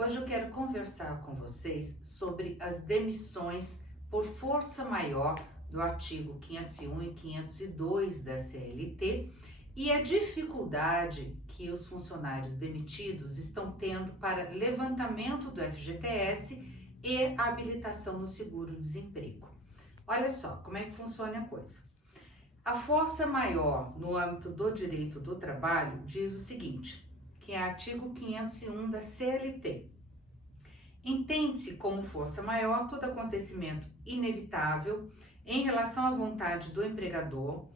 Hoje eu quero conversar com vocês sobre as demissões por força maior do artigo 501 e 502 da CLT e a dificuldade que os funcionários demitidos estão tendo para levantamento do FGTS e habilitação no seguro-desemprego. Olha só como é que funciona a coisa. A força maior no âmbito do direito do trabalho diz o seguinte, que é artigo 501 da CLT. Entende-se como força maior todo acontecimento inevitável em relação à vontade do empregador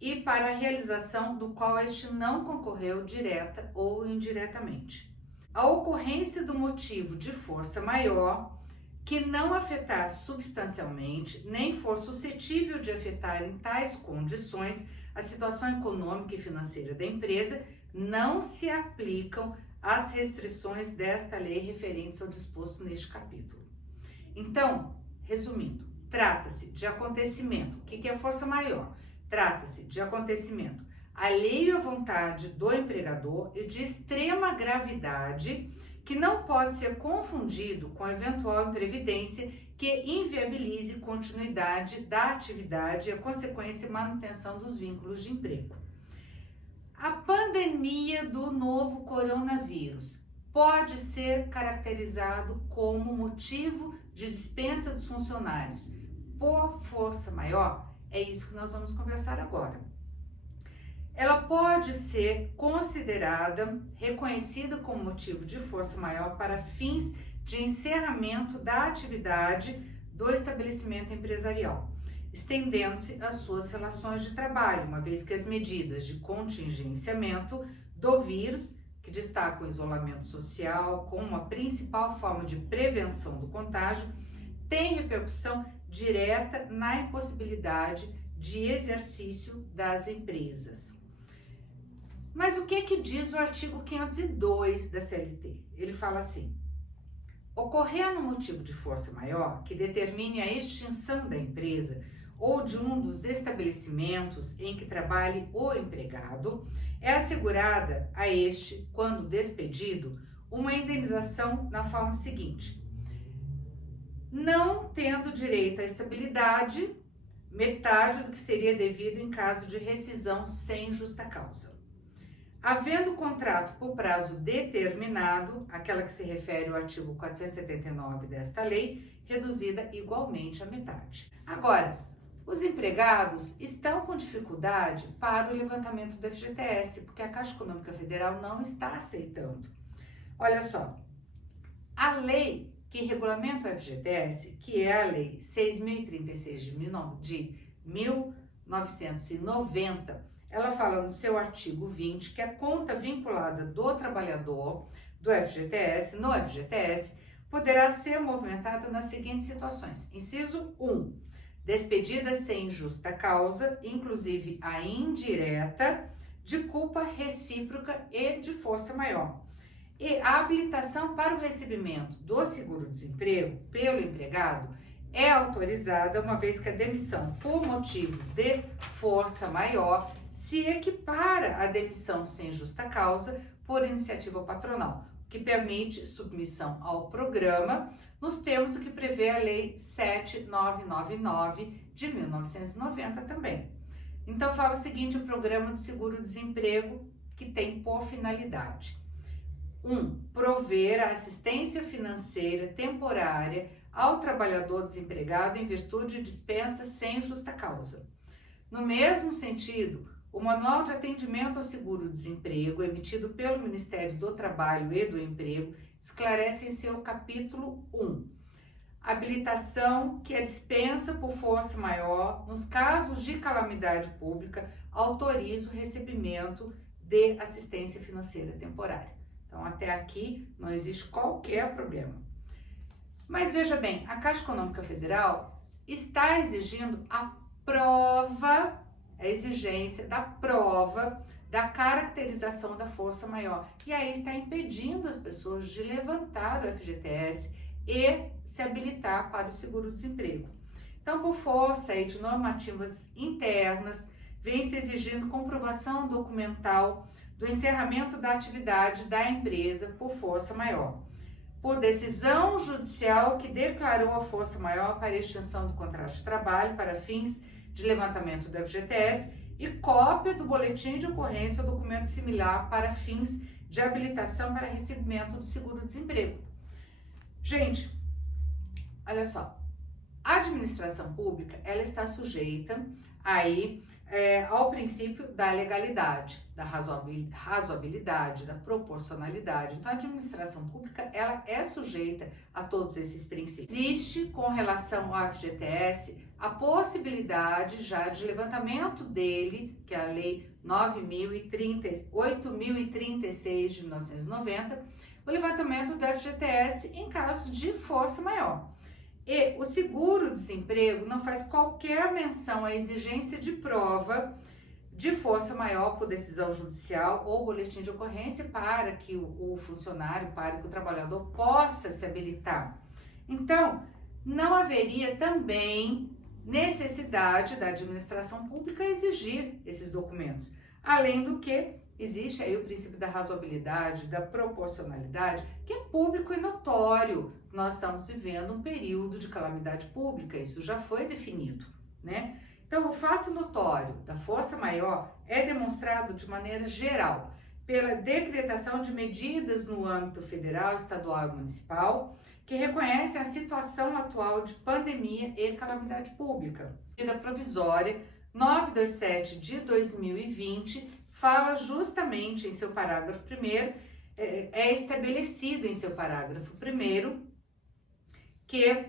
e para a realização do qual este não concorreu direta ou indiretamente. A ocorrência do motivo de força maior que não afetar substancialmente nem for suscetível de afetar em tais condições a situação econômica e financeira da empresa, não se aplicam as restrições desta lei referentes ao disposto neste capítulo. Então, resumindo, trata-se de acontecimento. O que é força maior? Trata-se de acontecimento alheio à vontade do empregador e de extrema gravidade que não pode ser confundido com eventual imprevidência que inviabilize continuidade da atividade e a consequência manutenção dos vínculos de emprego. A pandemia do novo coronavírus pode ser caracterizado como motivo de dispensa dos funcionários por força maior? É isso que nós vamos conversar agora. Ela pode ser considerada, reconhecida como motivo de força maior para fins de encerramento da atividade do estabelecimento empresarial, estendendo-se às suas relações de trabalho, uma vez que as medidas de contingenciamento do vírus, que destacam o isolamento social como a principal forma de prevenção do contágio, têm repercussão direta na impossibilidade de exercício das empresas. Mas o que diz o artigo 502 da CLT? Ele fala assim: ocorrendo motivo de força maior que determine a extinção da empresa ou de um dos estabelecimentos em que trabalhe o empregado, é assegurada a este, quando despedido, uma indenização na forma seguinte: não tendo direito à estabilidade, metade do que seria devido em caso de rescisão sem justa causa. Havendo contrato por prazo determinado, aquela que se refere ao artigo 479 desta lei, reduzida igualmente à metade. Agora, os empregados estão com dificuldade para o levantamento do FGTS, porque a Caixa Econômica Federal não está aceitando. Olha só, a lei que regulamenta o FGTS, que é a Lei 6.036 de 1990, ela fala no seu artigo 20 que a conta vinculada do trabalhador do FGTS, no FGTS, poderá ser movimentada nas seguintes situações. Inciso 1, despedida sem justa causa, inclusive a indireta, de culpa recíproca e de força maior. E a habilitação para o recebimento do seguro-desemprego pelo empregado é autorizada uma vez que a demissão por motivo de força maior se equipara à demissão sem justa causa por iniciativa patronal, o que permite submissão ao programa nos termos que prevê a Lei 7.999 de 1990 também. Então fala o seguinte, o programa do seguro-desemprego que tem por finalidade: 1. Prover a assistência financeira temporária ao trabalhador desempregado em virtude de dispensa sem justa causa. No mesmo sentido, o Manual de Atendimento ao Seguro-Desemprego, emitido pelo Ministério do Trabalho e do Emprego, esclarece em seu capítulo 1. Habilitação que a dispensa por força maior, nos casos de calamidade pública, autoriza o recebimento de assistência financeira temporária. Então, até aqui não existe qualquer problema. Mas veja bem, a Caixa Econômica Federal está exigindo a prova, a exigência da prova da caracterização da força maior. E aí está impedindo as pessoas de levantar o FGTS e se habilitar para o seguro-desemprego. Então, por força aí de normativas internas, vem se exigindo comprovação documental do encerramento da atividade da empresa por força maior. por decisão judicial que declarou a força maior para a extinção do contrato de trabalho para fins de levantamento do FGTS e cópia do boletim de ocorrência ou documento similar para fins de habilitação para recebimento do seguro-desemprego. Gente, olha só, a administração pública, ela está sujeita aí ao princípio da legalidade, da razoabilidade, da proporcionalidade. Então, a administração pública, ela é sujeita a todos esses princípios. Existe, com relação ao FGTS, a possibilidade já de levantamento dele, que é a Lei 8.036 de 1990, o levantamento do FGTS em caso de força maior. E o seguro-desemprego não faz qualquer menção à exigência de prova de força maior por decisão judicial ou boletim de ocorrência para que o funcionário, para que o trabalhador possa se habilitar. Então, não haveria também necessidade da administração pública exigir esses documentos. Além do que, existe aí o princípio da razoabilidade, da proporcionalidade, que é público e notório. Nós estamos vivendo um período de calamidade pública, isso já foi definido, né? Então, o fato notório da força maior é demonstrado de maneira geral pela decretação de medidas no âmbito federal, estadual e municipal, que reconhecem a situação atual de pandemia e calamidade pública. A medida provisória 927 de 2020 fala justamente em seu parágrafo 1º, é estabelecido em seu parágrafo 1º que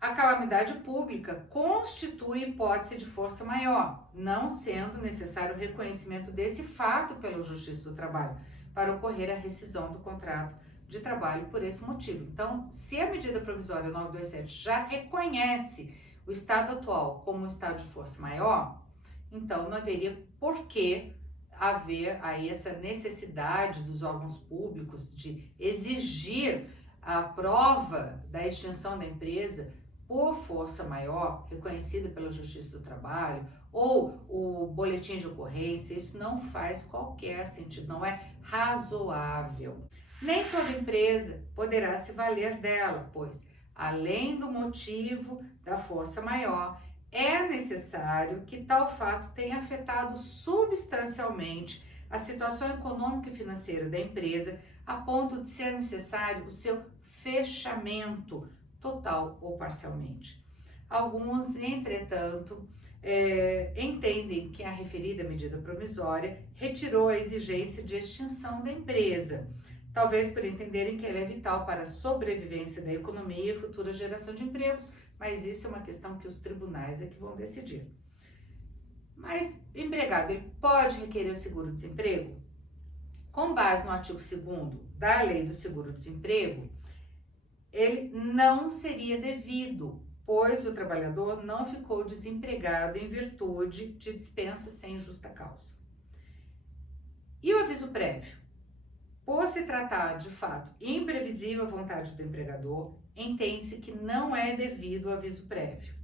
a calamidade pública constitui hipótese de força maior, não sendo necessário o reconhecimento desse fato pela Justiça do Trabalho para ocorrer a rescisão do contrato de trabalho por esse motivo. Então, se a medida provisória 927 já reconhece o estado atual como um estado de força maior, então não haveria por que haver aí essa necessidade dos órgãos públicos de exigir a prova da extinção da empresa por força maior, reconhecida pela Justiça do Trabalho, ou o boletim de ocorrência. Isso não faz qualquer sentido, não é razoável. Nem toda empresa poderá se valer dela, pois, além do motivo da força maior, é necessário que tal fato tenha afetado substancialmente a situação econômica e financeira da empresa, a ponto de ser necessário o seu fechamento total ou parcialmente. Alguns, entretanto, entendem que a referida medida provisória retirou a exigência de extinção da empresa, talvez por entenderem que ela é vital para a sobrevivência da economia e futura geração de empregos, mas isso é uma questão que os tribunais é que vão decidir. Mas o empregado, ele pode requerer o seguro-desemprego? Com base no artigo 2º da Lei do Seguro-Desemprego, ele não seria devido, pois o trabalhador não ficou desempregado em virtude de dispensa sem justa causa. E o aviso prévio? Por se tratar de fato imprevisível à vontade do empregador, entende-se que não é devido o aviso prévio.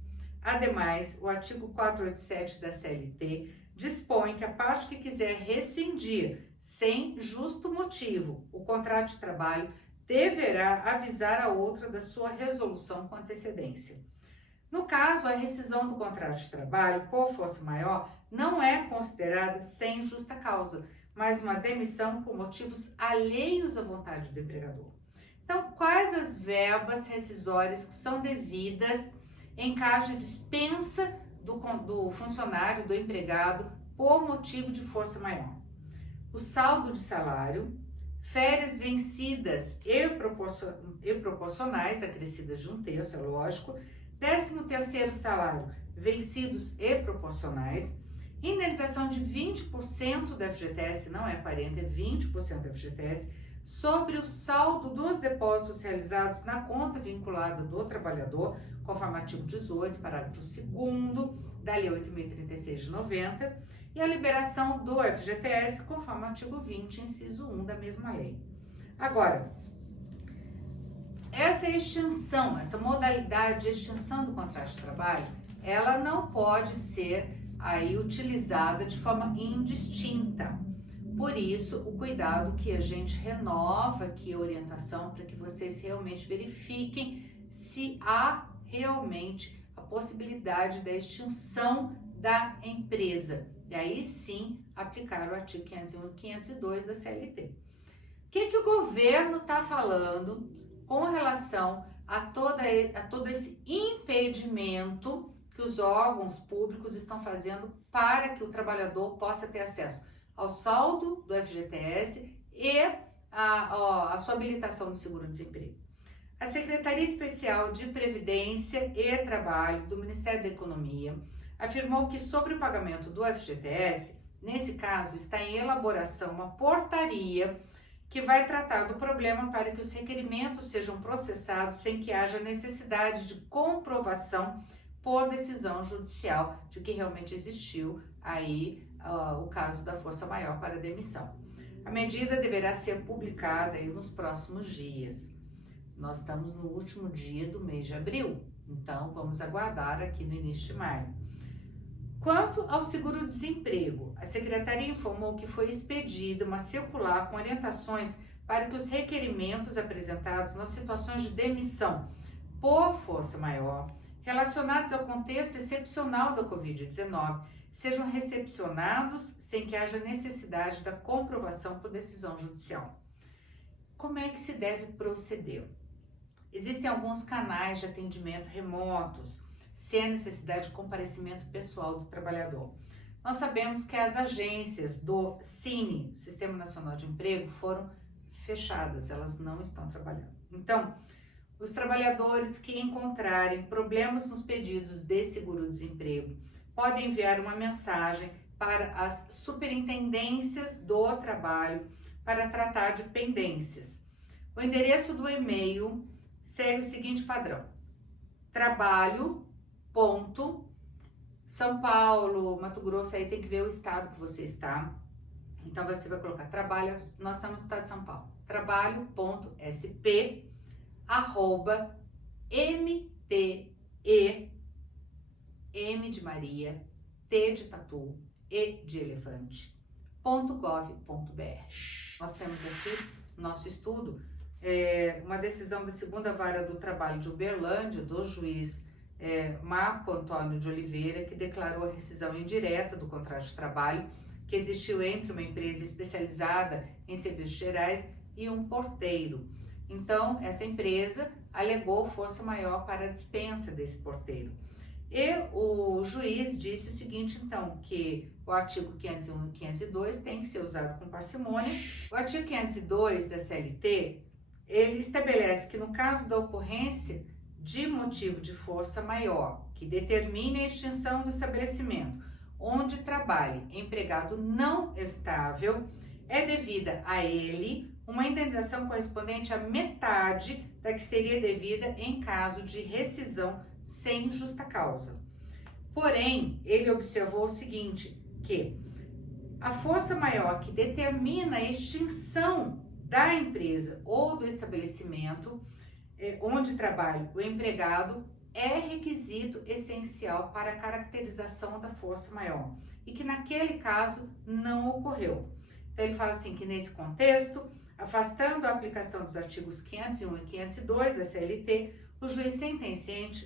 Ademais, o artigo 487 da CLT dispõe que a parte que quiser rescindir sem justo motivo o contrato de trabalho deverá avisar a outra da sua resolução com antecedência. No caso, a rescisão do contrato de trabalho por força maior não é considerada sem justa causa, mas uma demissão por motivos alheios à vontade do empregador. Então, quais as verbas rescisórias que são devidas em caso de dispensa do funcionário, do empregado, por motivo de força maior? O saldo de salário, férias vencidas e proporcionais, acrescidas de 1/3, é lógico, 13º salário, vencidos e proporcionais, indenização de 20% do FGTS, não é 40%, é 20% do FGTS, sobre o saldo dos depósitos realizados na conta vinculada do trabalhador, conforme artigo 18, parágrafo 2º da Lei 8.036 de 90, e a liberação do FGTS, conforme artigo 20, inciso 1 da mesma lei. Agora, essa extinção, essa modalidade de extinção do contrato de trabalho, ela não pode ser aí utilizada de forma indistinta. Por isso, o cuidado que a gente renova aqui a orientação para que vocês realmente verifiquem se há realmente a possibilidade da extinção da empresa. E aí sim, aplicar o artigo 501 e 502 da CLT. O que o governo está falando com relação a todo esse impedimento que os órgãos públicos estão fazendo para que o trabalhador possa ter acesso ao saldo do FGTS e a sua habilitação de seguro-desemprego? A Secretaria Especial de Previdência e Trabalho do Ministério da Economia afirmou que sobre o pagamento do FGTS, nesse caso, está em elaboração uma portaria que vai tratar do problema para que os requerimentos sejam processados sem que haja necessidade de comprovação por decisão judicial de que realmente existiu aí o caso da força maior para demissão. A medida deverá ser publicada aí nos próximos dias. Nós estamos no último dia do mês de abril, então vamos aguardar aqui no início de maio. Quanto ao seguro-desemprego, a Secretaria informou que foi expedida uma circular com orientações para que os requerimentos apresentados nas situações de demissão por força maior, relacionados ao contexto excepcional da Covid-19, sejam recepcionados sem que haja necessidade da comprovação por decisão judicial. Como é que se deve proceder? Existem alguns canais de atendimento remotos, sem a necessidade de comparecimento pessoal do trabalhador. Nós sabemos que as agências do SINE, Sistema Nacional de Emprego, foram fechadas, elas não estão trabalhando. Então, os trabalhadores que encontrarem problemas nos pedidos de seguro-desemprego podem enviar uma mensagem para as superintendências do trabalho para tratar de pendências. O endereço do e-mail segue o seguinte padrão: trabalho.São Paulo, Mato Grosso, aí tem que ver o estado que você está. Então você vai colocar trabalho, nós estamos no estado de São Paulo, trabalho.sp@mte, M de Maria, T de Tatu, E de elefante.gov.br. Nós temos aqui no nosso estudo uma decisão da segunda vara do trabalho de Uberlândia, do juiz Marco Antônio de Oliveira, que declarou a rescisão indireta do contrato de trabalho que existiu entre uma empresa especializada em serviços gerais e um porteiro. Então, essa empresa alegou força maior para a dispensa desse porteiro. E o juiz disse o seguinte, então, que o artigo 501 e 502 tem que ser usado com parcimônia. O artigo 502 da CLT, ele estabelece que no caso da ocorrência de motivo de força maior, que determine a extinção do estabelecimento onde trabalhe empregado não estável, é devida a ele uma indenização correspondente à metade da que seria devida em caso de rescisão sem justa causa. Porém, ele observou o seguinte, que a força maior que determina a extinção da empresa ou do estabelecimento onde trabalha o empregado é requisito essencial para a caracterização da força maior e que naquele caso não ocorreu. Então ele fala assim que nesse contexto, afastando a aplicação dos artigos 501 e 502 da CLT, o juiz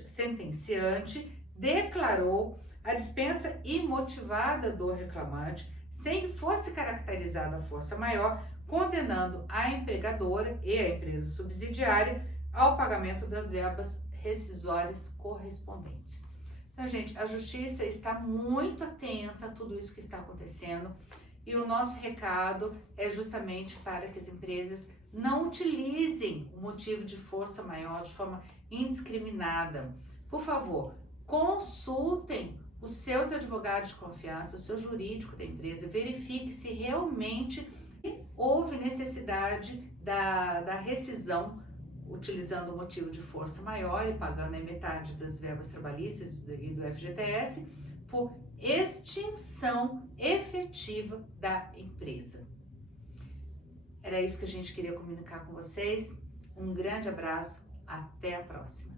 sentenciante declarou a dispensa imotivada do reclamante sem que fosse caracterizada a força maior, condenando a empregadora e a empresa subsidiária ao pagamento das verbas rescisórias correspondentes. Então, gente, a justiça está muito atenta a tudo isso que está acontecendo e o nosso recado é justamente para que as empresas não utilizem o motivo de força maior de forma indiscriminada. Por favor, consultem os seus advogados de confiança, o seu jurídico da empresa, verifique se realmente houve necessidade da rescisão utilizando o motivo de força maior e pagando a metade das verbas trabalhistas e do FGTS por extinção efetiva da empresa. Era isso que a gente queria comunicar com vocês. Um grande abraço, até a próxima.